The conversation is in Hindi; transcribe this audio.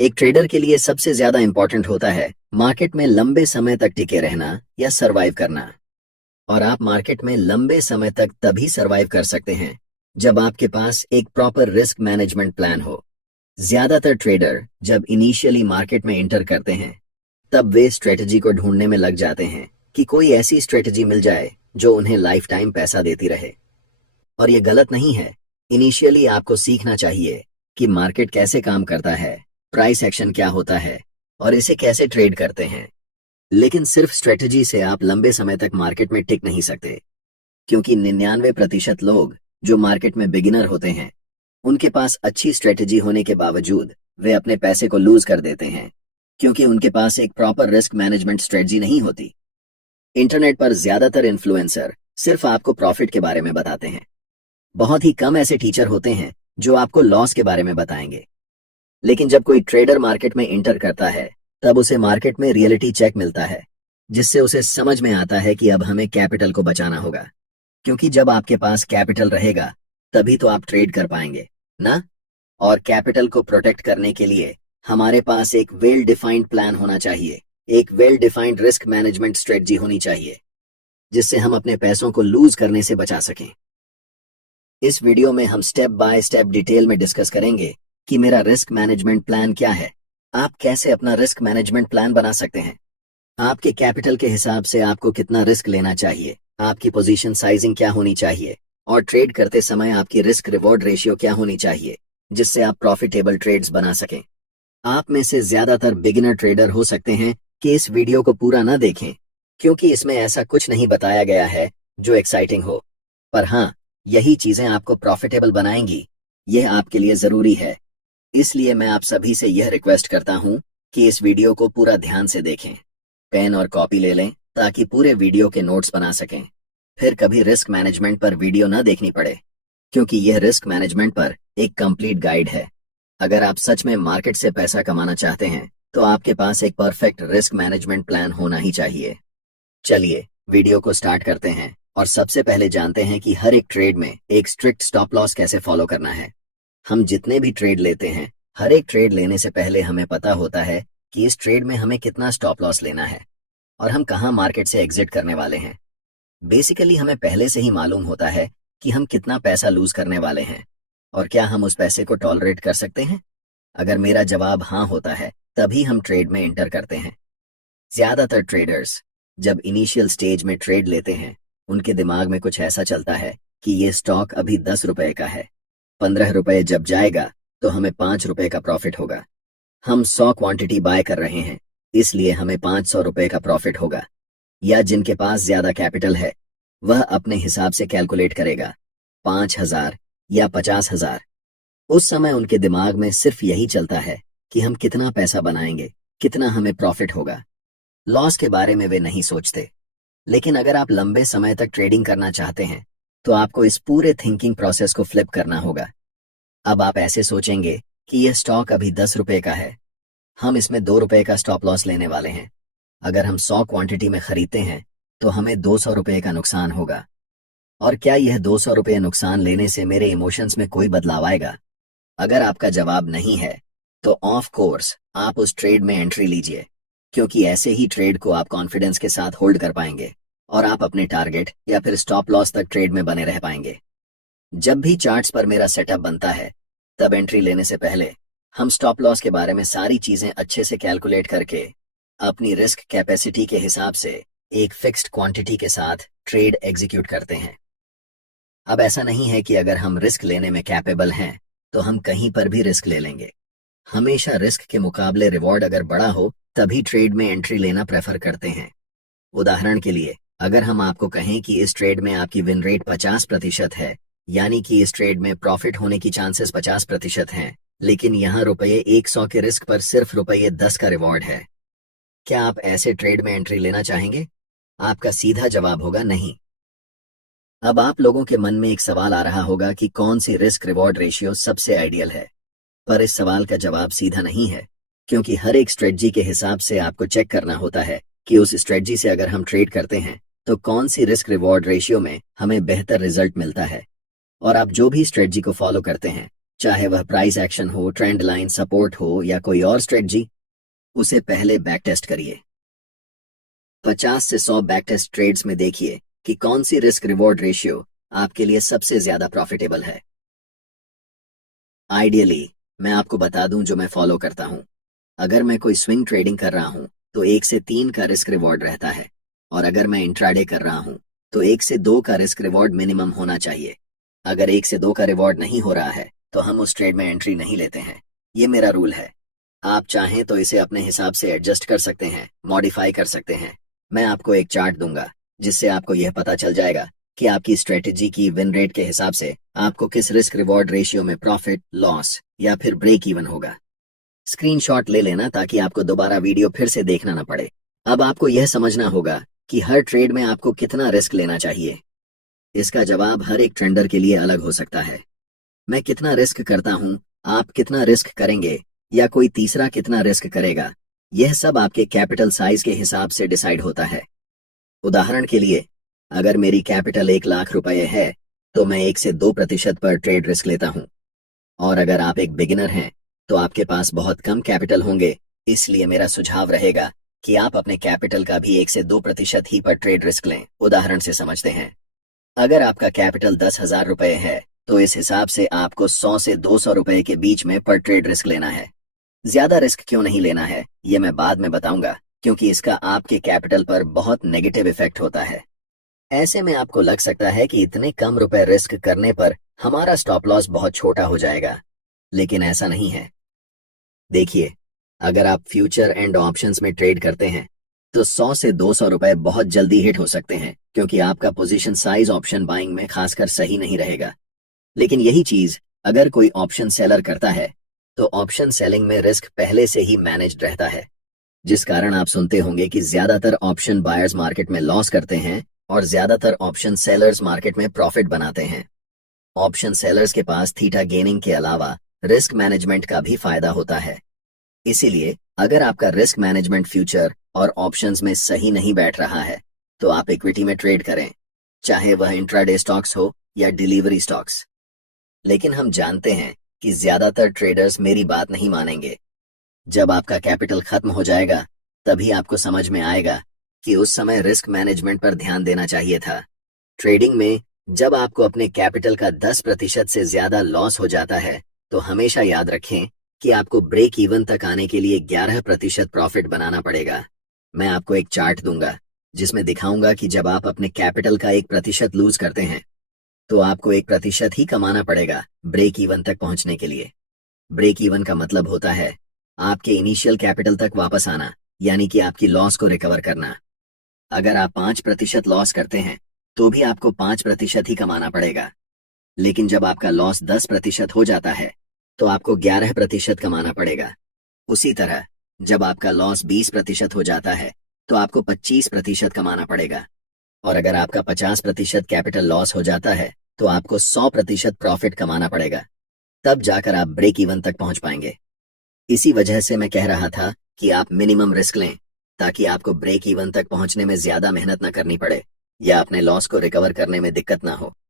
एक ट्रेडर के लिए सबसे ज्यादा इंपॉर्टेंट होता है मार्केट में लंबे समय तक टिके रहना या सरवाइव करना। और आप मार्केट में लंबे समय तक तभी सरवाइव कर सकते हैं जब आपके पास एक प्रॉपर रिस्क मैनेजमेंट प्लान हो। ज्यादातर ट्रेडर जब इनिशियली मार्केट में एंटर करते हैं तब वे स्ट्रेटजी को ढूंढने में लग जाते हैं कि कोई ऐसी स्ट्रेटजी मिल जाए जो उन्हें लाइफ टाइम पैसा देती रहे। और ये गलत नहीं है। इनिशियली आपको सीखना चाहिए कि मार्केट कैसे काम करता है, प्राइस एक्शन क्या होता है और इसे कैसे ट्रेड करते हैं। लेकिन सिर्फ स्ट्रेटजी से आप लंबे समय तक मार्केट में टिक नहीं सकते, क्योंकि 99% लोग जो मार्केट में बिगिनर होते हैं उनके पास अच्छी स्ट्रेटजी होने के बावजूद वे अपने पैसे को लूज कर देते हैं, क्योंकि उनके पास एक प्रॉपर रिस्क मैनेजमेंट स्ट्रेटजी नहीं होती। इंटरनेट पर ज्यादातर इन्फ्लुएंसर सिर्फ आपको प्रॉफिट के बारे में बताते हैं। बहुत ही कम ऐसे टीचर होते हैं जो आपको लॉस के बारे में बताएंगे। लेकिन जब कोई ट्रेडर मार्केट में इंटर करता है तब उसे मार्केट में रियलिटी चेक मिलता है, जिससे उसे समझ में आता है कि अब हमें कैपिटल को बचाना होगा। क्योंकि जब आपके पास कैपिटल रहेगा तभी तो आप ट्रेड कर पाएंगे ना। और कैपिटल को प्रोटेक्ट करने के लिए हमारे पास एक वेल डिफाइंड प्लान होना चाहिए, एक well defined risk management strategy होनी चाहिए, जिससे हम अपने पैसों को लूज करने से बचा सकें। इस वीडियो में हम स्टेप बाय स्टेप डिटेल में डिस्कस करेंगे कि मेरा रिस्क मैनेजमेंट प्लान क्या है, आप कैसे अपना रिस्क मैनेजमेंट प्लान बना सकते हैं, आपके कैपिटल के हिसाब से आपको कितना रिस्क लेना चाहिए, आपकी पोजीशन साइजिंग क्या होनी चाहिए और ट्रेड करते समय आपकी रिस्क रिवॉर्ड रेशियो क्या होनी चाहिए, जिससे आप प्रॉफिटेबल ट्रेड्स बना सकें। आप में से ज्यादातर बिगिनर ट्रेडर हो सकते हैं कि इस वीडियो को पूरा ना देखें, क्योंकि इसमें ऐसा कुछ नहीं बताया गया है जो एक्साइटिंग हो। पर हाँ, यही चीजें आपको प्रॉफिटेबल बनाएंगी, यह आपके लिए जरूरी है। इसलिए मैं आप सभी से यह रिक्वेस्ट करता हूं कि इस वीडियो को पूरा ध्यान से देखें, पेन और कॉपी ले लें ताकि पूरे वीडियो के नोट्स बना सकें। फिर कभी रिस्क मैनेजमेंट पर वीडियो ना देखनी पड़े, क्योंकि यह रिस्क मैनेजमेंट पर एक कंप्लीट गाइड है। अगर आप सच में मार्केट से पैसा कमाना चाहते हैं तो आपके पास एक परफेक्ट रिस्क मैनेजमेंट प्लान होना ही चाहिए। चलिए वीडियो को स्टार्ट करते हैं और सबसे पहले जानते हैं कि हर एक ट्रेड में एक स्ट्रिक्ट स्टॉप लॉस कैसे फॉलो करना है। हम जितने भी ट्रेड लेते हैं, हर एक ट्रेड लेने से पहले हमें पता होता है कि इस ट्रेड में हमें कितना स्टॉप लॉस लेना है और हम कहां मार्केट से एग्जिट करने वाले हैं। बेसिकली हमें पहले से ही मालूम होता है कि हम कितना पैसा लूज करने वाले हैं और क्या हम उस पैसे को टॉलरेट कर सकते हैं। अगर मेरा जवाब हाँ होता है तभी हम ट्रेड में एंटर करते हैं। ज्यादातर ट्रेडर्स जब इनिशियल स्टेज में ट्रेड लेते हैं उनके दिमाग में कुछ ऐसा चलता है कि ये स्टॉक अभी 10 रुपए का है, 15 रुपए जब जाएगा तो हमें 5 रुपए का प्रॉफिट होगा। हम 100 क्वांटिटी बाय कर रहे हैं, इसलिए हमें 500 रुपए का प्रॉफिट होगा। या जिनके पास ज्यादा कैपिटल है वह अपने हिसाब से कैलकुलेट करेगा 5,000 या 50,000। उस समय उनके दिमाग में सिर्फ यही चलता है कि हम कितना पैसा बनाएंगे, कितना हमें प्रॉफिट होगा। लॉस के बारे में वे नहीं सोचते। लेकिन अगर आप लंबे समय तक ट्रेडिंग करना चाहते हैं तो आपको इस पूरे थिंकिंग प्रोसेस को फ्लिप करना होगा। अब आप ऐसे सोचेंगे कि यह स्टॉक अभी 10 रुपए का है, हम इसमें 2 रुपए का स्टॉप लॉस लेने वाले हैं। अगर हम 100 क्वांटिटी में खरीदते हैं तो हमें 200 रुपए का नुकसान होगा। और क्या यह 200 रुपए नुकसान लेने से मेरे इमोशंस में कोई बदलाव आएगा? अगर आपका जवाब नहीं है तो ऑफ कोर्स आप उस ट्रेड में एंट्री लीजिए, क्योंकि ऐसे ही ट्रेड को आप कॉन्फिडेंस के साथ होल्ड कर पाएंगे और आप अपने टारगेट या फिर स्टॉप लॉस तक ट्रेड में बने रह पाएंगे। जब भी चार्ट्स पर मेरा सेटअप बनता है तब एंट्री लेने से पहले हम स्टॉप लॉस के बारे में सारी चीजें अच्छे से कैलकुलेट करके अपनी रिस्क कैपेसिटी के हिसाब से एक फिक्स्ड क्वांटिटी के साथ ट्रेड एग्जीक्यूट करते हैं। अब ऐसा नहीं है कि अगर हम रिस्क लेने में कैपेबल हैं तो हम कहीं पर भी रिस्क ले लेंगे। हमेशा रिस्क के मुकाबले रिवॉर्ड अगर बड़ा हो तभी ट्रेड में एंट्री लेना प्रेफर करते हैं। उदाहरण के लिए, अगर हम आपको कहें कि इस ट्रेड में आपकी विन रेट 50% है, यानी कि इस ट्रेड में प्रॉफिट होने की चांसेस 50% हैं, लेकिन यहाँ रुपये 100 के रिस्क पर सिर्फ रुपये 10 का रिवॉर्ड है, क्या आप ऐसे ट्रेड में एंट्री लेना चाहेंगे? आपका सीधा जवाब होगा नहीं। अब आप लोगों के मन में एक सवाल आ रहा होगा कि कौन सी रिस्क रिवॉर्ड रेशियो सबसे आइडियल है। पर इस सवाल का जवाब सीधा नहीं है, क्योंकि हर एक स्ट्रेटजी के हिसाब से आपको चेक करना होता है कि उस स्ट्रेटजी से अगर हम ट्रेड करते हैं तो कौन सी रिस्क रिवॉर्ड रेशियो में हमें बेहतर रिजल्ट मिलता है। और आप जो भी स्ट्रेटजी को फॉलो करते हैं, चाहे वह प्राइस एक्शन हो, ट्रेंड लाइन, सपोर्ट हो या कोई और स्ट्रेटजी, उसे पहले बैक टेस्ट करिए। 50 से 100 बैक टेस्ट ट्रेड्स में देखिए कि कौन सी रिस्क रिवॉर्ड रेशियो आपके लिए सबसे ज्यादा प्रॉफिटेबल है। आइडियली मैं आपको बता दूं जो मैं फॉलो करता हूं। अगर मैं कोई स्विंग ट्रेडिंग कर रहा हूं तो 1 से 3 का रिस्क रिवॉर्ड रहता है, और अगर मैं इंट्राडे कर रहा हूं तो 1 से 2 का रिस्क रिवॉर्ड मिनिमम होना चाहिए। अगर 1 से 2 का रिवॉर्ड नहीं हो रहा है तो हम उस ट्रेड में एंट्री नहीं लेते हैं। ये मेरा रूल है। आप चाहें तो इसे अपने हिसाब से एडजस्ट कर सकते हैं, मॉडिफाई कर सकते हैं। मैं आपको एक चार्ट दूंगा जिससे आपको यह पता चल जाएगा कि आपकी स्ट्रेटेजी की विन रेट के हिसाब से आपको किस रिस्क रिवॉर्ड रेशियो में प्रॉफिट, लॉस या फिर ब्रेक इवन होगा। स्क्रीनशॉट ले लेना ताकि आपको दोबारा वीडियो फिर से देखना ना पड़े। अब आपको यह समझना होगा कि हर ट्रेड में आपको कितना रिस्क लेना चाहिए। इसका जवाब हर एक ट्रेडर के लिए अलग हो सकता है। मैं कितना रिस्क करता हूं, आप कितना रिस्क करेंगे या कोई तीसरा कितना रिस्क करेगा, यह सब आपके कैपिटल साइज के हिसाब से डिसाइड होता है। उदाहरण के लिए, अगर मेरी कैपिटल 1 लाख रुपए है तो मैं 1 से 2% पर ट्रेड रिस्क लेता हूं। और अगर आप एक बिगिनर हैं तो आपके पास बहुत कम कैपिटल होंगे, इसलिए मेरा सुझाव रहेगा कि आप अपने कैपिटल का भी 1 से 2% ही पर ट्रेड रिस्क लें। उदाहरण से समझते हैं, अगर आपका कैपिटल 10,000 रुपए है तो इस हिसाब से आपको 100 से 200 रुपए के बीच में पर ट्रेड रिस्क लेना है। ज्यादा रिस्क क्यों नहीं लेना है ये मैं बाद में बताऊंगा, क्योंकि इसका आपके कैपिटल पर बहुत नेगेटिव इफेक्ट होता है। ऐसे में आपको लग सकता है कि इतने कम रुपए रिस्क करने पर हमारा स्टॉप लॉस बहुत छोटा हो जाएगा, लेकिन ऐसा नहीं है। देखिए, अगर आप फ्यूचर एंड ऑप्शंस में ट्रेड करते हैं तो 100 से 200 रुपए बहुत जल्दी हिट हो सकते हैं, क्योंकि आपका पोजीशन साइज ऑप्शन बाइंग में खासकर सही नहीं रहेगा। लेकिन यही चीज अगर कोई ऑप्शन सेलर करता है तो ऑप्शन सेलिंग में रिस्क पहले से ही मैनेज्ड रहता है, जिस कारण आप सुनते होंगे कि ज्यादातर ऑप्शन बायर्स मार्केट में लॉस करते हैं और ज्यादातर ऑप्शन सेलर्स मार्केट में प्रॉफिट बनाते हैं। ऑप्शन सेलर्स के पास थीटा गेनिंग के अलावा रिस्क मैनेजमेंट का भी फायदा होता है। इसीलिए अगर आपका रिस्क मैनेजमेंट फ्यूचर और ऑप्शंस में सही नहीं बैठ रहा है तो आप इक्विटी में ट्रेड करें, चाहे वह इंट्राडे स्टॉक्स हो या डिलीवरी स्टॉक्स। लेकिन हम जानते हैं कि ज्यादातर ट्रेडर्स मेरी बात नहीं मानेंगे। जब आपका कैपिटल खत्म हो जाएगा तभी आपको समझ में आएगा कि उस समय रिस्क मैनेजमेंट पर ध्यान देना चाहिए था। ट्रेडिंग में जब आपको अपने कैपिटल का 10% से ज्यादा लॉस हो जाता है तो हमेशा याद रखें कि आपको ब्रेक इवन तक आने के लिए 11% प्रॉफिट बनाना पड़ेगा। मैं आपको एक चार्ट दूंगा जिसमें दिखाऊंगा कि जब आप अपने कैपिटल का 1% लूज करते हैं तो आपको 1% ही कमाना पड़ेगा ब्रेक इवन तक पहुंचने के लिए। ब्रेक इवन का मतलब होता है आपके इनिशियल कैपिटल तक वापस आना, यानी कि आपकी लॉस को रिकवर करना। अगर आप 5% लॉस करते हैं तो भी आपको 5% ही कमाना पड़ेगा, लेकिन जब आपका लॉस 10% हो जाता है तो आपको 11% कमाना पड़ेगा। उसी तरह जब आपका लॉस 20% हो जाता है तो आपको 25% कमाना पड़ेगा, और अगर आपका 50% कैपिटल लॉस हो जाता है तो आपको 100% प्रॉफिट कमाना पड़ेगा। तब जाकर आप ब्रेक इवन तक पहुंच पाएंगे। इसी वजह से मैं कह रहा था कि आप मिनिमम रिस्क लें ताकि आपको ब्रेक इवन तक पहुंचने में ज्यादा मेहनत न करनी पड़े या अपने लॉस को रिकवर करने में दिक्कत ना हो।